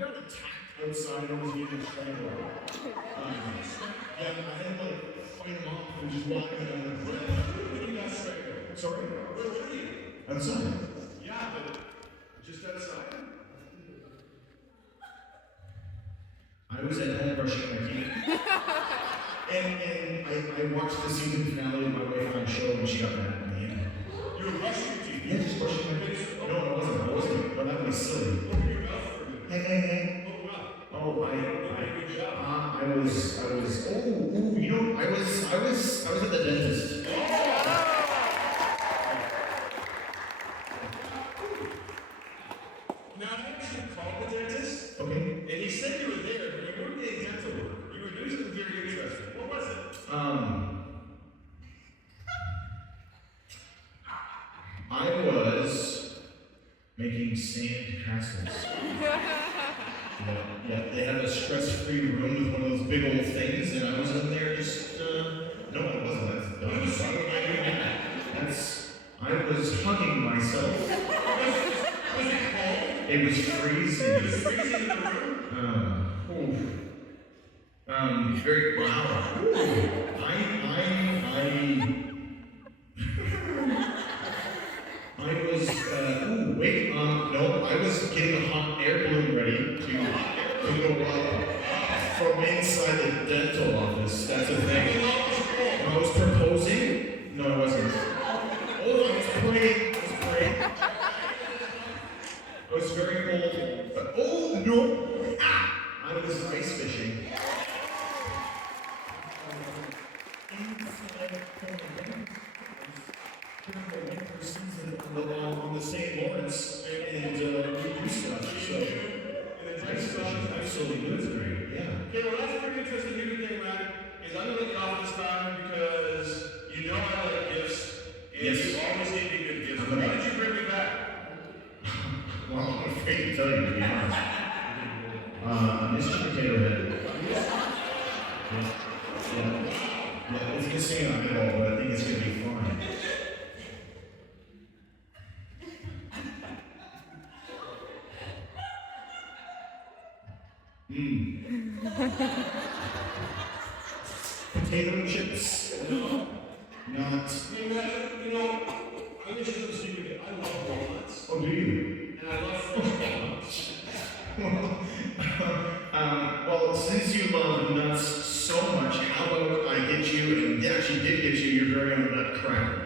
got attacked outside and I was getting strangled. Yeah, I had to like fight him off and just walk in on the ground. When you got strangled? Sorry? Where were you? Outside. Yeah, but just outside? I was at home brushing my teeth. and I watched the season finale of my wife on the show and she got mad at me. You were brushing your teeth? Yeah, just brushing my teeth. No, I wasn't. But that was silly. Open your mouth for me. Hey. Oh, I was at the dentist. Now, I actually called the dentist. Okay. And he said you were there, but you weren't getting dental work. You were doing something very interesting. What was it? I was making sand castles. Yeah, they had a stress-free room with one of those big old things, and I was in there just, no, I wasn't. I was hugging myself. Was it cold? It was freezing. It was freezing in the room? Very, wow. I was getting a hot air balloon ready to go up from inside the dental office. That's a thing. I was proposing. No, I wasn't. Oh, I was praying. I was very cold. But, oh, no. I was ice fishing. On the St. Lawrence and we do stuff, so absolutely good. Yeah. Okay, well that's pretty interesting. Here's the thing, Ryan, is I'm gonna let you off this time because you know I like gifts, and yes. You always need me good gifts. Why did you bring me back? Well, I'm afraid to tell you, to be honest. Mr. Potato Head. Yeah, it's gonna sing on it all, but I think it's gonna be fine. Potato chips. No. Not. You know, I wish you could see me. I love walnuts. Oh, do you? And I love fresh walnuts. Well, since you love nuts so much, how about I get you, and actually did get you, your very own nutcracker?